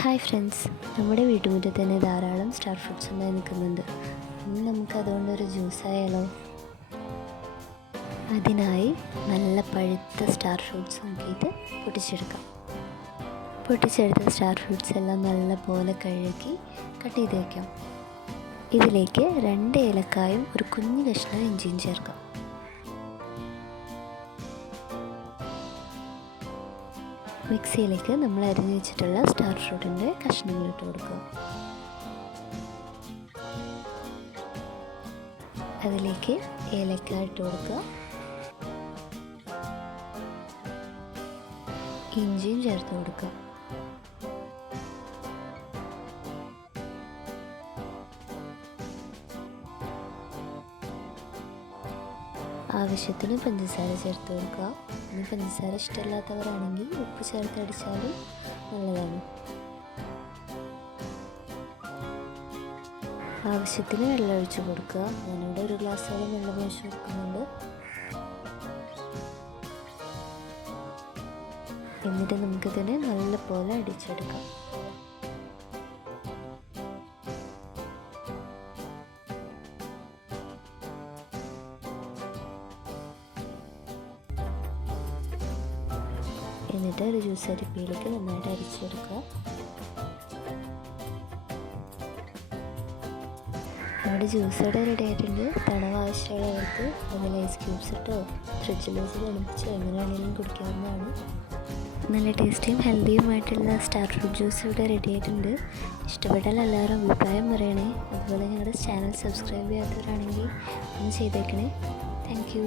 Hi friends, നമ്മുടെ വീട്ടുമുറ്റത്ത് തന്നെ ധാരാളം സ്റ്റാർ ഫ്രൂട്ട്സ് ഉണ്ടായി നിൽക്കുന്നുണ്ട്. ഇന്ന് നമുക്ക് അതുകൊണ്ടൊരു ജ്യൂസ് ആയാലോ? അതിനായി നല്ല പഴുത്ത സ്റ്റാർ ഫ്രൂട്ട്സ് നോക്കിയിട്ട് പൊട്ടിച്ചെടുക്കാം. പൊട്ടിച്ചെടുത്ത സ്റ്റാർ ഫ്രൂട്ട്സ് എല്ലാം നല്ലപോലെ കഴുകി കട്ട് ചെയ്ത് വയ്ക്കാം. ഇതിലേക്ക് 2 ഏലക്കായും ഒരു കുഞ്ഞു കഷ്ണം ഇഞ്ചിയും ചേർക്കാം. മിക്സിയിലേക്ക് നമ്മൾ അരിഞ്ഞു വെച്ചിട്ടുള്ള സ്റ്റാർ ഫ്രൂട്ടിൻ്റെ കഷ്ണങ്ങൾ ഇട്ട് കൊടുക്കുക. അതിലേക്ക് ഏലക്ക ഇട്ട് കൊടുക്കുക, ഇഞ്ചിയും ചേർത്ത് കൊടുക്കുക. ആവശ്യത്തിന് പഞ്ചസാര ചേർത്ത് കൊടുക്കുക. ഇനി പഞ്ചസാര ഇഷ്ടമില്ലാത്തവരാണെങ്കിൽ ഉപ്പ് ചേർത്തടിച്ചാലും നല്ലതാണ്. ആവശ്യത്തിന് വെള്ളം ഒഴിച്ച് കൊടുക്കുക. ഞാനിവിടെ 1 ഗ്ലാസ്സോളം വെള്ളം ഒഴിച്ച് കൊടുക്കുന്നുണ്ട്. എന്നിട്ട് നമുക്കിതിനെ നല്ലപോലെ അടിച്ചെടുക്കാം. എന്നിട്ട് ഒരു ജ്യൂസ് അരിപ്പയിലേക്ക് നന്നായിട്ട് അരിച്ചെടുക്കുക. നമ്മുടെ ജ്യൂസ് ഇവിടെ റെഡി ആയിട്ടുണ്ട്. തണവ് ആവശ്യമുള്ളവർക്ക് അതിൽ ഐസ് ക്യൂബ്സ് ഇട്ടോ ഫ്രിഡ്ജിൽ വെച്ച് തണുപ്പിച്ചോ എങ്ങനെ വേണമെങ്കിലും കുടിക്കാവുന്നതാണ്. നല്ല ടേസ്റ്റിയും ഹെൽത്തിയുമായിട്ടുള്ള സ്റ്റാർ ഫ്രൂട്ട് ജ്യൂസ് ഇവിടെ റെഡി ആയിട്ടുണ്ട്. ഇഷ്ടപ്പെട്ടാൽ എല്ലാവരും അഭിപ്രായം പറയണേ. അതുപോലെ ഞങ്ങളുടെ ചാനൽ സബ്സ്ക്രൈബ് ചെയ്യാത്തവരാണെങ്കിൽ ഒന്ന് ചെയ്തേക്കണേ. Thank you.